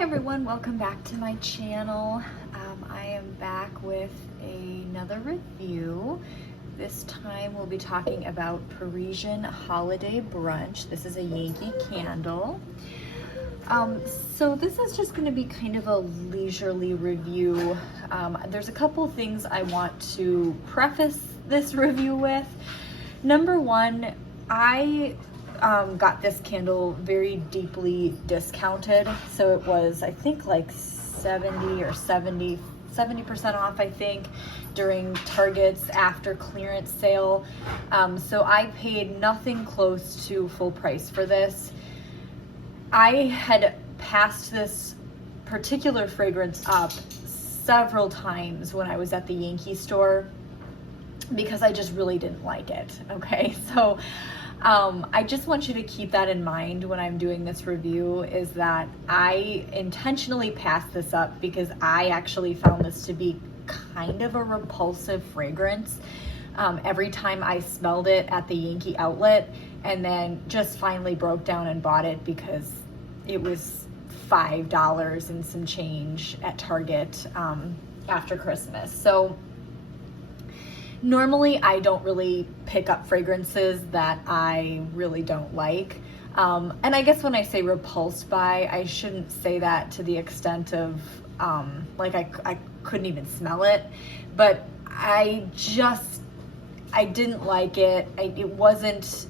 Hi everyone, welcome back to my channel. I am back with another review. This time we'll be talking about Parisian Holiday Brunch. This is a Yankee candle. So this is just going to be kind of a leisurely review. There's a couple things I want to preface this review with. Number one, I got this candle very deeply discounted. So it was, I think, like 70% off, I think, during Target's after clearance sale. So I paid nothing close to full price for this. I had passed this particular fragrance up several times when I was at the Yankee store because I just really didn't like it, okay? So I just want you to keep that in mind when I'm doing this review, is that I intentionally passed this up because I actually found this to be kind of a repulsive fragrance every time I smelled it at the Yankee outlet, and then just finally broke down and bought it because it was $5 and some change at Target after Christmas. So normally I don't really pick up fragrances that I really don't like. And I guess when I say repulsed by, I shouldn't say that to the extent of like I couldn't even smell it, but I didn't like it. It wasn't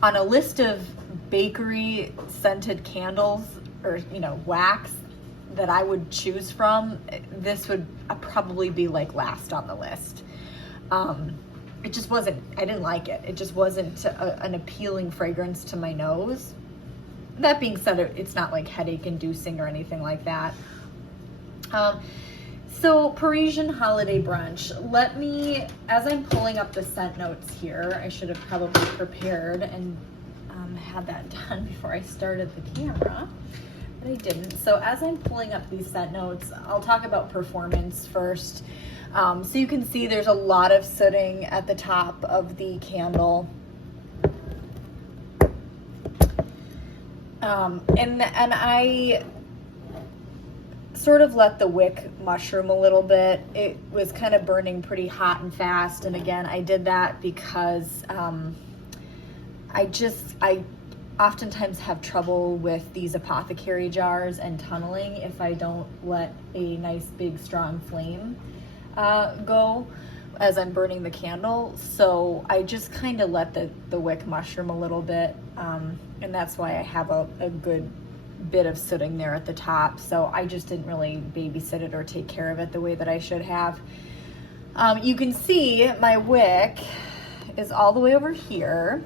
on a list of bakery scented candles or, wax that I would choose from. This would probably be like last on the list. It just wasn't, I didn't like it. It just wasn't an appealing fragrance to my nose. That being said, it's not like headache inducing or anything like that. So Parisian Holiday Brunch, as I'm pulling up the scent notes here, I should have probably prepared and had that done before I started the camera, but I didn't. So as I'm pulling up these scent notes, I'll talk about performance first. So you can see there's a lot of sooting at the top of the candle. And I sort of let the wick mushroom a little bit. It was kind of burning pretty hot and fast. And again, I did that because I oftentimes have trouble with these apothecary jars and tunneling if I don't let a nice big strong flame go as I'm burning the candle. So I just kind of let the wick mushroom a little bit, and that's why I have a good bit of sooting there at the top. So I just didn't really babysit it or take care of it the way that I should have. You can see my wick is all the way over here,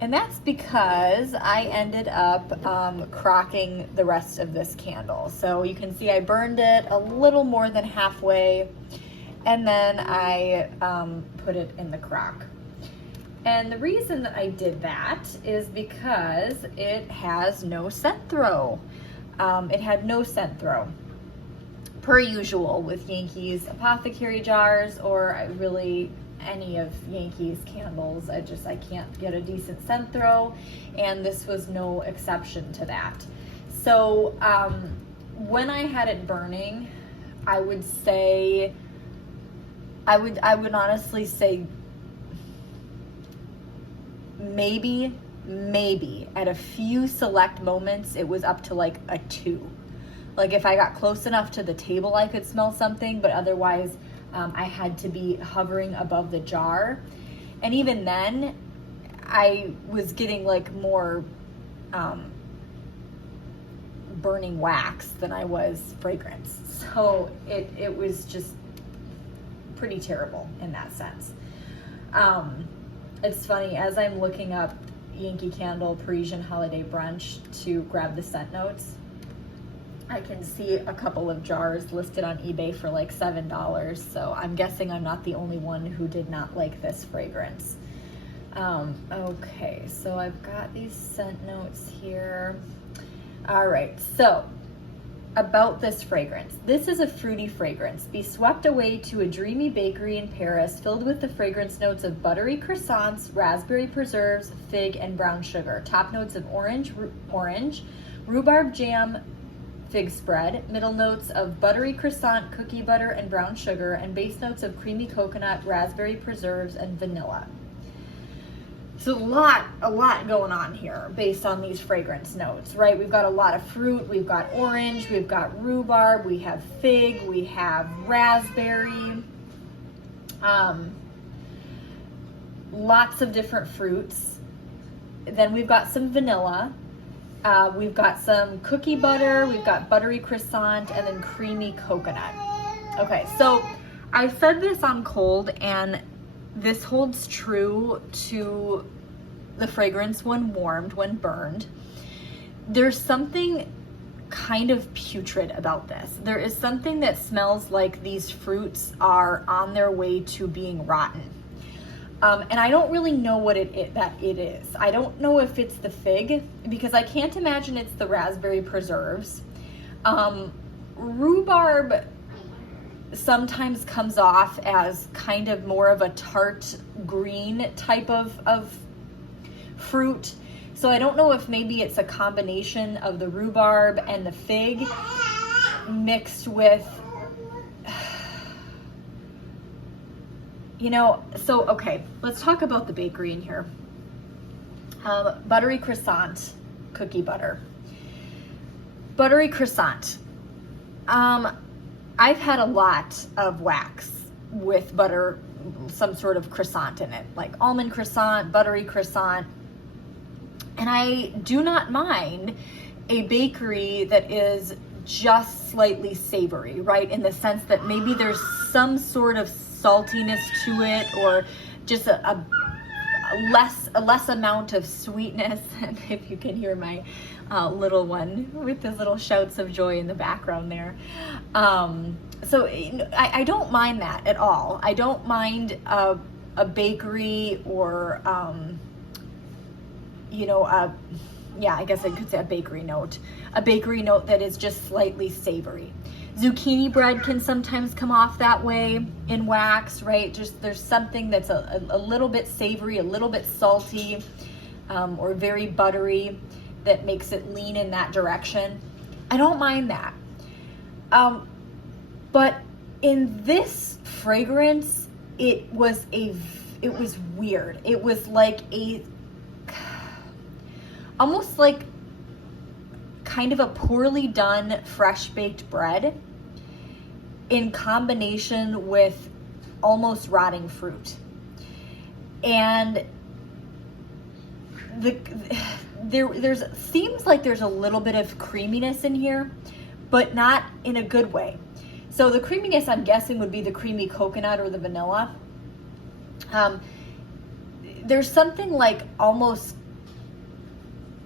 and that's because I ended up crocking the rest of this candle. So you can see I burned it a little more than halfway, and then I put it in the crock. And the reason that I did that is because it has no scent throw. It had no scent throw, per usual with Yankee's apothecary jars, or really any of Yankee's candles. I can't get a decent scent throw, and this was no exception to that. So when I had it burning, I would honestly say maybe at a few select moments it was up to like a 2. Like if I got close enough to the table I could smell something, but otherwise I had to be hovering above the jar. And even then I was getting like more burning wax than I was fragrance. So it was just pretty terrible in that sense. It's funny, as I'm looking up Yankee Candle Parisian Holiday Brunch to grab the scent notes, I can see a couple of jars listed on eBay for like $7. So I'm guessing I'm not the only one who did not like this fragrance. Okay, so I've got these scent notes here. All right, so about this fragrance. This is a fruity fragrance. Be swept away to a dreamy bakery in Paris filled with the fragrance notes of buttery croissants, raspberry preserves, fig, and brown sugar. Top notes of orange, rhubarb jam, fig spread, middle notes of buttery croissant, cookie butter, and brown sugar, and base notes of creamy coconut, raspberry preserves, and vanilla. So a lot going on here based on these fragrance notes, right? We've got a lot of fruit, we've got orange, we've got rhubarb, we have fig, we have raspberry, lots of different fruits. Then we've got some vanilla, we've got some cookie butter, we've got buttery croissant, and then creamy coconut. Okay, so I said this on cold, and this holds true to the fragrance when warmed, when burned. There's something kind of putrid about this. There is something that smells like these fruits are on their way to being rotten. And I don't really know what it is. I don't know if it's the fig, because I can't imagine it's the raspberry preserves. Rhubarb sometimes comes off as kind of more of a tart green type of fruit. So I don't know if maybe it's a combination of the rhubarb and the fig mixed with, so okay, let's talk about the bakery in here. Buttery croissant, cookie butter. Buttery croissant. I've had a lot of wax with butter, some sort of croissant in it, like almond croissant, buttery croissant. And I do not mind a bakery that is just slightly savory, right? In the sense that maybe there's some sort of saltiness to it, or just a less amount of sweetness. And if you can hear my little one with his little shouts of joy in the background there. So I don't mind that at all. I don't mind a bakery or, I guess I could say a bakery note that is just slightly savory. Zucchini bread can sometimes come off that way in wax, right? Just there's something that's a little bit savory, a little bit salty, or very buttery that makes it lean in that direction. I don't mind that. But in this fragrance, it was weird. It was like almost like kind of a poorly done fresh baked bread in combination with almost rotting fruit. And there's seems like there's a little bit of creaminess in here, but not in a good way. So the creaminess, I'm guessing, would be the creamy coconut or the vanilla. There's something like almost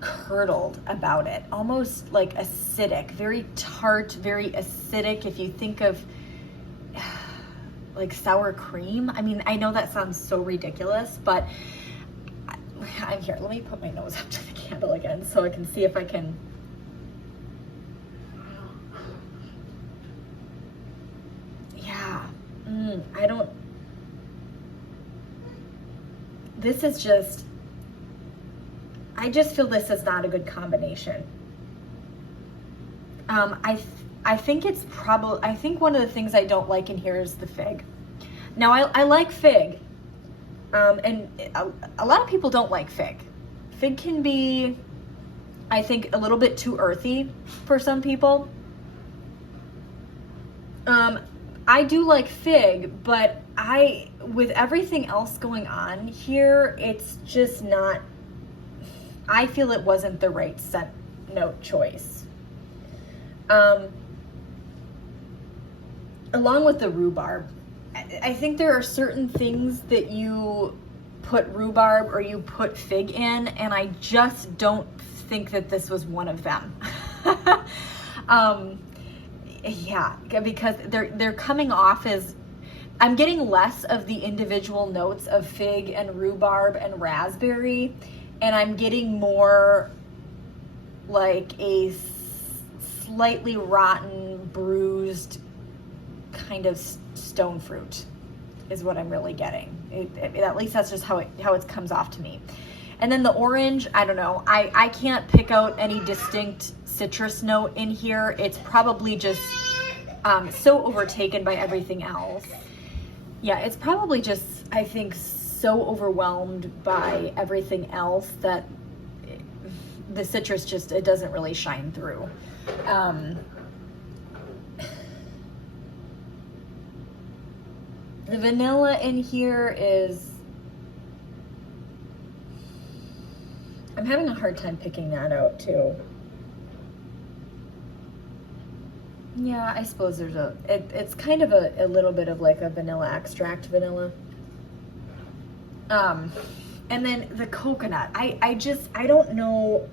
curdled about it, almost like acidic, very tart, very acidic. If you think of like sour cream, I mean, I know that sounds so ridiculous, but I'm here. Let me put my nose up to the candle again so I can see if I can. Yeah, this is just, I just feel this is not a good combination. I think it's probably, I think one of the things I don't like in here is the fig. Now I like fig, and a lot of people don't like fig. Fig can be, I think, a little bit too earthy for some people. I do like fig, but with everything else going on here, it's just not, I feel it wasn't the right scent note choice. Along with the rhubarb, I think there are certain things that you put rhubarb or you put fig in, and I just don't think that this was one of them. Yeah, because they're coming off as, I'm getting less of the individual notes of fig and rhubarb and raspberry, and I'm getting more like a slightly rotten, bruised kind of stone fruit is what I'm really getting. At least that's just how it comes off to me. And then the orange, I don't know. I can't pick out any distinct citrus note in here. It's probably just so overtaken by everything else. Yeah, it's probably just, I think, so overwhelmed by everything else that the citrus just, it doesn't really shine through. The vanilla in here is, I'm having a hard time picking that out too. Yeah, I suppose there's it's kind of a little bit of like a vanilla extract vanilla. And then the coconut, I don't know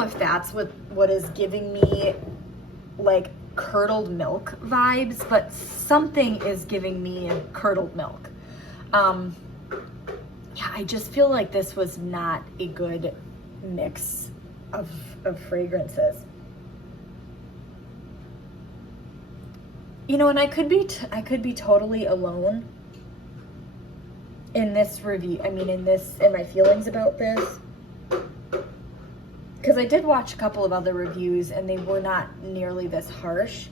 if that's what is giving me like curdled milk vibes, but something is giving me curdled milk. Yeah, I just feel like this was not a good mix of fragrances. You know, and I could be totally alone in this review. I mean, in my feelings about this, because I did watch a couple of other reviews and they were not nearly this harsh.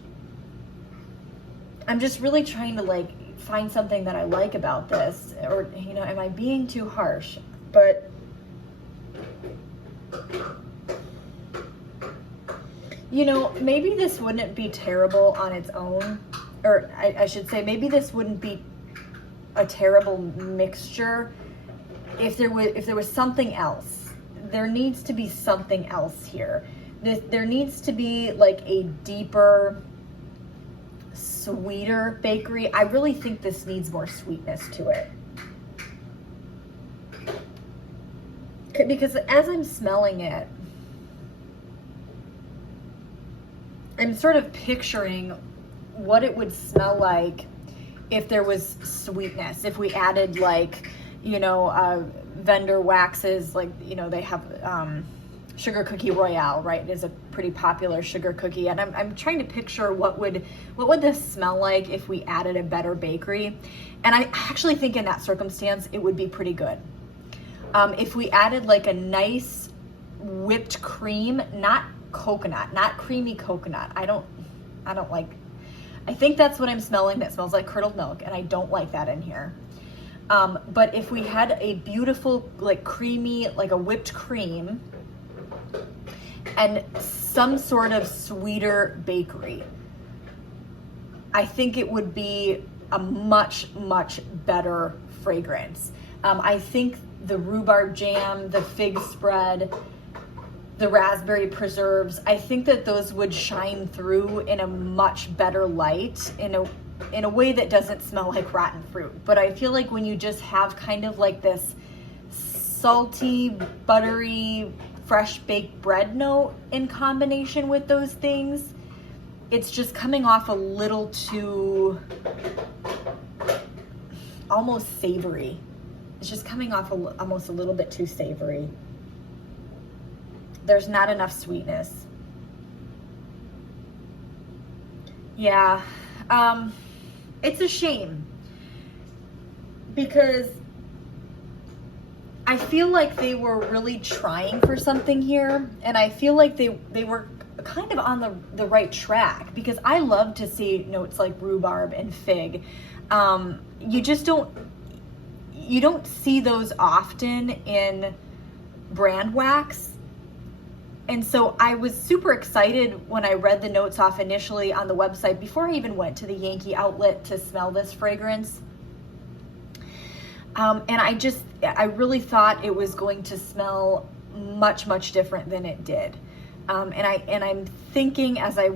I'm just really trying to like find something that I like about this, or, you know, am I being too harsh? But you know, maybe this wouldn't be terrible on its own, or I should say, maybe this wouldn't be a terrible mixture if there was something else. There needs to be something else here. There needs to be like a deeper, sweeter bakery. I really think this needs more sweetness to it. Because as I'm smelling it, I'm sort of picturing what it would smell like if there was sweetness, if we added like, you know, vendor waxes, like, you know, they have sugar cookie royale, right? It is a pretty popular sugar cookie, and I'm trying to picture what would this smell like if we added a better bakery. And I actually think in that circumstance it would be pretty good. If we added like a nice whipped cream, not coconut, not creamy coconut. I don't like, I think that's what I'm smelling. That smells like curdled milk, and I don't like that in here. But if we had a beautiful, like creamy, like a whipped cream and some sort of sweeter bakery, I think it would be a much, much better fragrance. I think the rhubarb jam, the fig spread, the raspberry preserves, I think that those would shine through in a much better light, in a way that doesn't smell like rotten fruit. But I feel like when you just have kind of like this salty, buttery, fresh baked bread note in combination with those things, it's just coming off a little too almost savory. It's just coming off almost a little bit too savory. There's not enough sweetness. Yeah, it's a shame because I feel like they were really trying for something here, and I feel like they were kind of on the right track, because I love to see notes like rhubarb and fig. You just don't see those often in brand wax. And so I was super excited when I read the notes off initially on the website before I even went to the Yankee outlet to smell this fragrance. And I really thought it was going to smell much, much different than it did. And I'm thinking, as I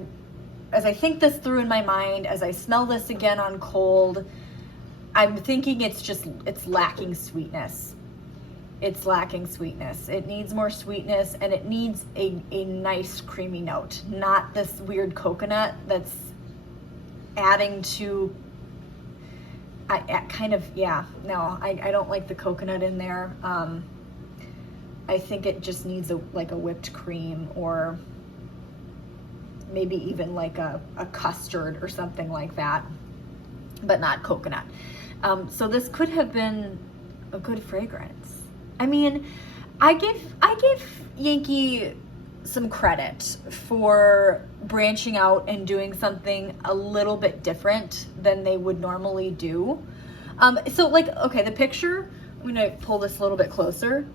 think this through in my mind, as I smell this again on cold, I'm thinking it's lacking sweetness. It's lacking sweetness. It needs more sweetness, and it needs a nice creamy note, not this weird coconut that's adding to, I don't like the coconut in there. I think it just needs a whipped cream, or maybe even like a custard or something like that, but not coconut. So this could have been a good fragrance. I mean, I give Yankee some credit for branching out and doing something a little bit different than they would normally do. So like, okay, the picture, I'm gonna pull this a little bit closer.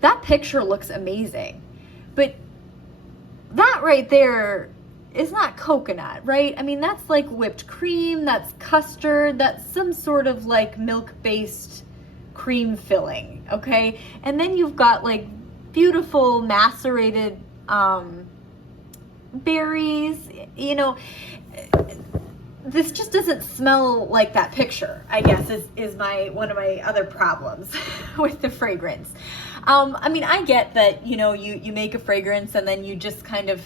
That picture looks amazing, but that right there is not coconut, right? I mean, that's like whipped cream, that's custard, that's some sort of like milk-based cream filling, okay? And then you've got like beautiful macerated berries, you know. This just doesn't smell like that picture, I guess, is one of my other problems with the fragrance. I mean, I get that, you know, you make a fragrance and then you just kind of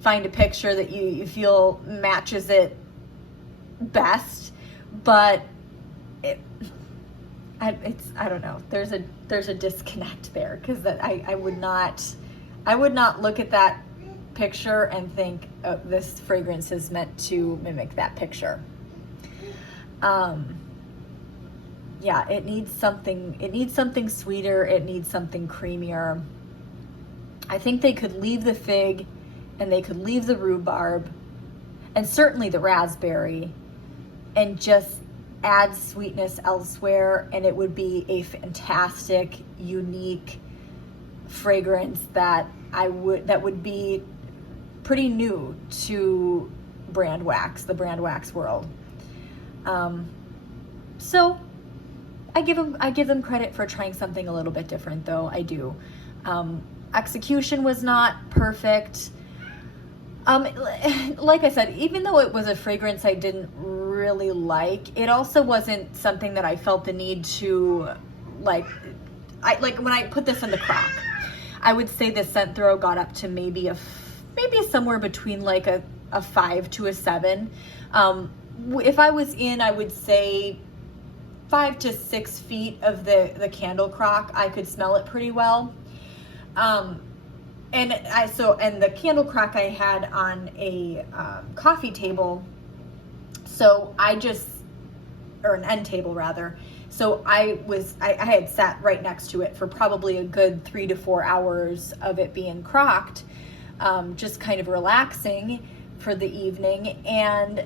find a picture that you feel matches it best, but I don't know. There's a disconnect there, because I would not look at that picture and think, oh, this fragrance is meant to mimic that picture. Yeah, it needs something sweeter, it needs something creamier. I think they could leave the fig and they could leave the rhubarb and certainly the raspberry and just add sweetness elsewhere, and it would be a fantastic, unique fragrance that would be pretty new to brand wax, the brand wax world. So I give them credit for trying something a little bit different, though. I do. Execution was not perfect. Like I said, even though it was a fragrance I didn't really like, it also wasn't something that I felt the need to like when I put this in the crock, I would say the scent throw got up to maybe somewhere between like a 5 to a 7. If I was in, I would say 5 to 6 feet of the candle crock, I could smell it pretty well. And the candle crock I had on a coffee table, so or an end table rather. So I had sat right next to it for probably a good 3 to 4 hours of it being crocked, just kind of relaxing for the evening. And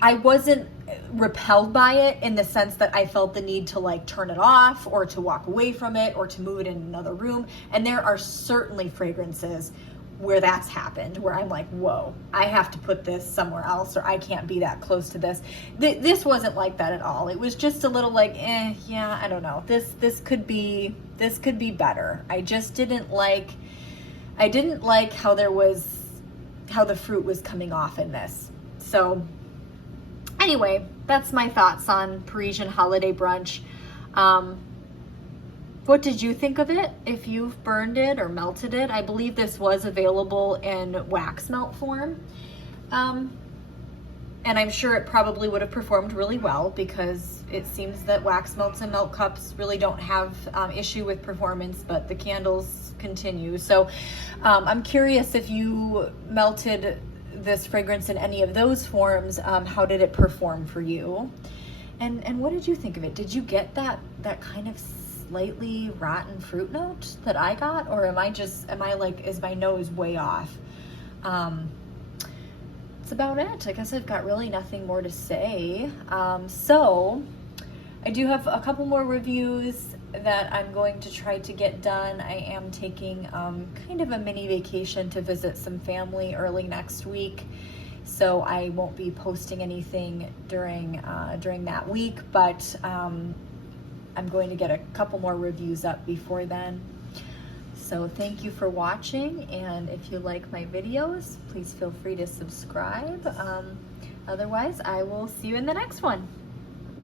I wasn't repelled by it in the sense that I felt the need to like turn it off or to walk away from it or to move it in another room. And there are certainly fragrances where that's happened, where I'm like, whoa, I have to put this somewhere else, or I can't be that close to this. This wasn't like that at all. It was just a little like, yeah, I don't know. This could be better. I just didn't like how the fruit was coming off in this. So anyway, that's my thoughts on Parisian Holiday Brunch. What did you think of it? If you've burned it or melted it, I believe this was available in wax melt form. And I'm sure it probably would have performed really well, because it seems that wax melts and melt cups really don't have issue with performance, but the candles continue. So I'm curious, if you melted this fragrance in any of those forms, how did it perform for you? And what did you think of it? Did you get that kind of slightly rotten fruit note that I got, or is my nose way off? That's about it. I guess I've got really nothing more to say. So I do have a couple more reviews that I'm going to try to get done. I am taking kind of a mini vacation to visit some family early next week, so I won't be posting anything during that week, but I'm going to get a couple more reviews up before then. So thank you for watching, and if you like my videos, please feel free to subscribe. Otherwise, I will see you in the next one.